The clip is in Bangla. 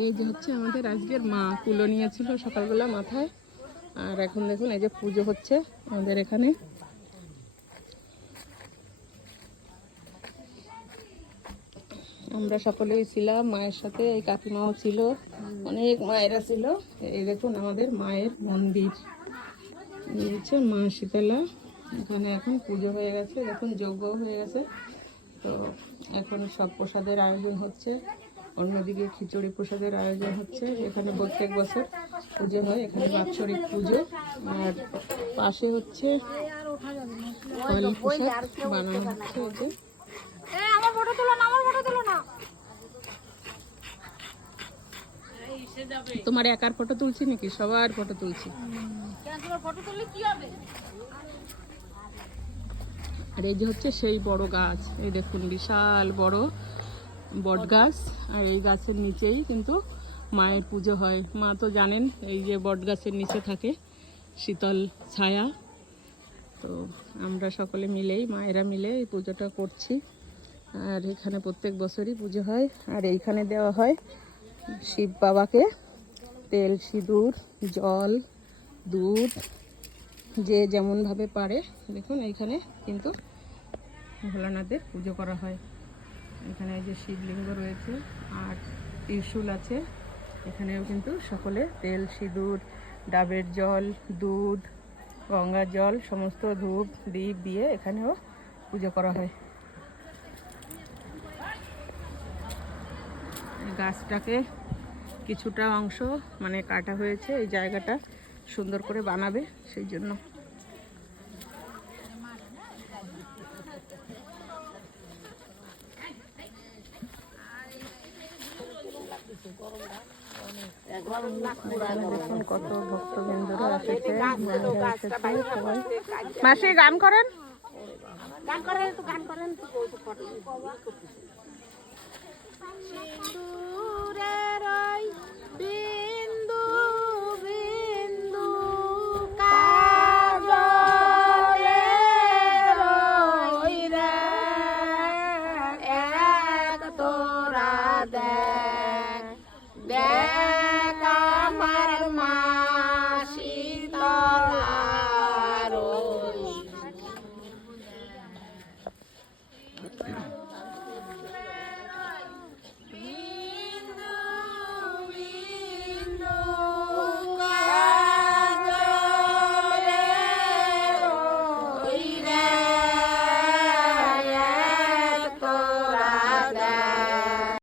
এই যে হচ্ছে আমাদের আজকের মা কুলো নিয়েছিল সকালবেলা মাথায়, আর এখন দেখুন এই যে পুজো হচ্ছে আমাদের এখানে। আমরা সকলেই ছিলাম মায়ের সাথে, এই কাকিমাও ছিল, অনেক মায়েরা ছিল। এই দেখুন আমাদের মায়ের মন্দির, এই হচ্ছে মা শীতলা। এখানে এখন পুজো হয়ে গেছে, দেখুন যজ্ঞ হয়ে গেছে। তো এখন সব প্রসাদের আয়োজন হচ্ছে, অন্যদিকে খিচুড়ি প্রসাদের আয়োজন হচ্ছে। এখানে প্রত্যেক বছর পুজো হয়, এখানে বাৎসরিক পুজো। আর পাশে হচ্ছে ফল প্রসাদ বানানো হচ্ছে। তোমার একার ফটো তুলছি নাকি? সবার ফটো তুলছি। আর এই যে হচ্ছে সেই বড় গাছ, এই দেখুন বিশাল বড় বট গাছ। আর এই গাছের নিচেই কিন্তু মায়ের পুজো হয়। মা তো জানেন এই যে বট গাছের নিচে থাকে শীতল ছায়া। তো আমরা সকলে মিলেই, মায়েরা মিলে এই পুজোটা করছি। আর এখানে প্রত্যেক বছরই পুজো হয়। আর এইখানে দেওয়া হয় শিব বাবাকে তেল, সিঁদুর, জল, দুধ, যে যেমনভাবে পারে। দেখুন এইখানে কিন্তু ভোলানাথের পুজো করা হয়। এখানে এই যে শিবলিঙ্গ রয়েছে আর ত্রিশূল আছে। এখানেও কিন্তু সকলে তেল, সিঁদুর, ডাবের জল, দুধ, গঙ্গার জল, সমস্ত ধূপ দীপ দিয়ে এখানেও পুজো করা হয়। গাছটাকে কিছুটা অংশ মানে কাটা হয়েছে, এই জায়গাটা সুন্দর করে বানাবে সেই জন্য। দেখুন কত ভক্তবৃন্দরা এসেছে, মায়েরা এসেছে সবাই। মাসি গান করেন, গান করেন, একটু গান করেন। সিন্দুরের বিন্দু বিন্দু কাজলে রই রে, এক তোরা দে